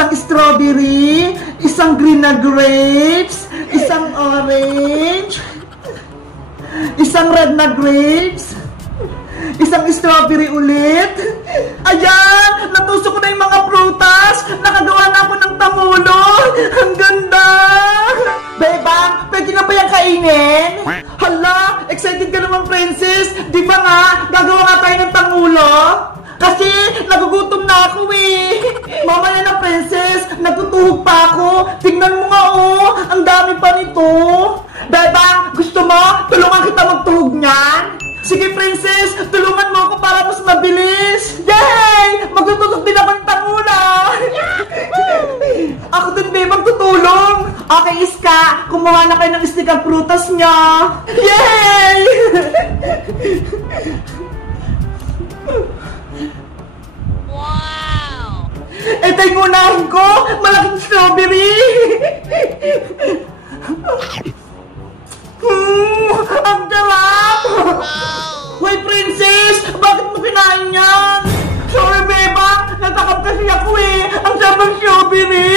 isang strawberry, isang green na grapes, isang orange, isang red na grapes, isang strawberry ulit. Ayan! Natusok ko na yung mga prutas! Nakagawa na ako ng tamulo! Ang ganda! Bebang, pwede na ba yung kainin? Hala! Excited ka naman, princess! Di ba nga, gagawa nga tayo ng tangulo? Kasi nagugutom na ako eh! Mamaya na, princess! Natutuhog pa ako! Tingnan mo nga oh! Ang dami pa nito! Bebang, gusto mo? Tulungan kita magtuhog niyan? Sige, princess! Tulungan mo ako para mas mabilis! Yay! Magtutusok din ako ng tangula! Ako din, babe, magtutulong! Okay, Iska! Kumuha na kayo ng stick ang prutas niya! Yay! Wow! Ito yung unahin ko! Malaking strawberry! Ang sarap! Hoy, princess! Bakit mo kinain yan? Sorry, beba! Natakap kasi ako eh! Ang sarap ng strawberry!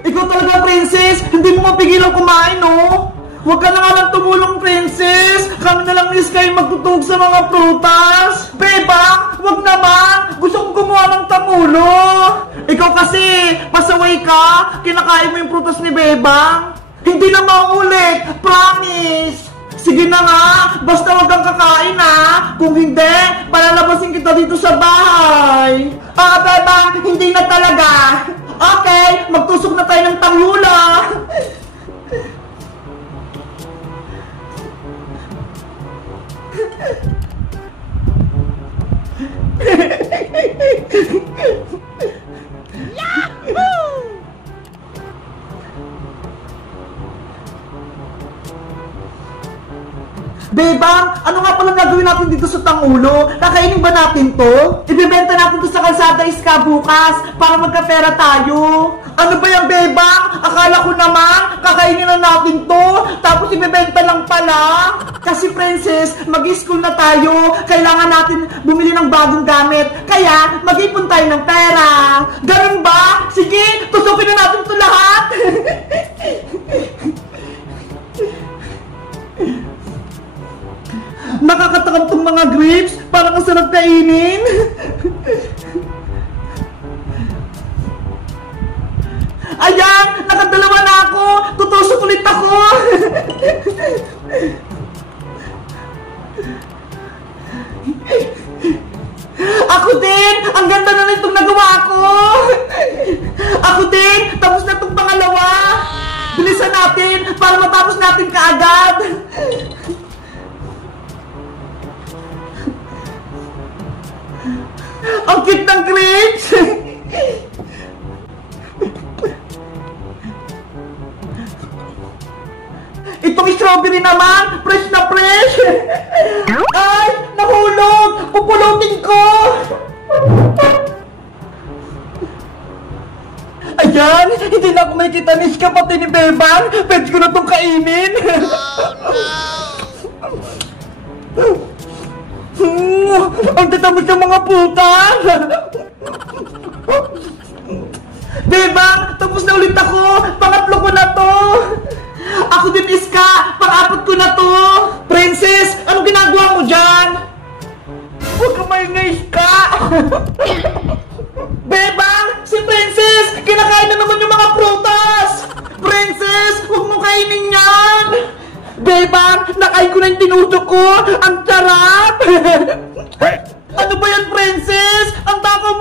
Ikaw talaga, princess! Hindi mo mapigilang kumain, no? Huwag ka na nga lang tumulong, princess! Kami na lang ni Sky magtutug sa mga prutas! Beba! Huwag naman! Gusto kong gumawa ng tamulo! Ikaw kasi! Pasaway ka! Kinakain mo yung prutas ni Beba! Hindi na maulit! Promise! Sige na nga! Basta wag kang kakain ha! Kung hindi, palalabasin kita dito sa bahay! Beba! Hindi na talaga! Okay! Magtusok na tayo ng tanghula! Bebang, ano nga palang gagawin natin dito sa tangulo? Kakainin ba natin to? Ibibenta natin to sa kalsada, Iska, bukas para magkapera tayo. Ano ba yung Bebang? Akala ko naman kakainin na natin to, tapos ibibenta lang pala. Kasi princess, mag-school na tayo. Kailangan natin bumili ng bagong gamit. Kaya mag-ipon tayo ng pera. Ganun ba? Sige, tusukin na natin to lahat. Nakakatakam tong mga grapes. Parang ang sarap kainin. Ayan! Nakadalawa na ako! Tutusok ulit ako! Ako din! Ang ganda na itong nagawa ko! Ako din! Tapos na itong pangalawa! Bilisan natin para matapos natin kaagad! Ang cute ng grapes! Itong strawberry naman, fresh na fresh! Ay! Nahulog! Pupulutin ko! Ayan! Hindi na ako may kita ni Iska pati ni Bebang! Pwede ko na itong kainin! Ang tatamis ng mga puta! Bebang! Tapos na ulit ako! Pangatlo ko na to! Ako din, Iska! Pang-apat ko na to! Princess! Anong ginagawa mo dyan? Huwag ka maingay, Iska! Bebang! Si Princess! Kinakain na naman yung mga prutas! Princess! Huwag mo kainin yan! Bebang! Nakain ko na yung tinusok ko! Ang sarap! Ano ba yan, princess? Ang takaw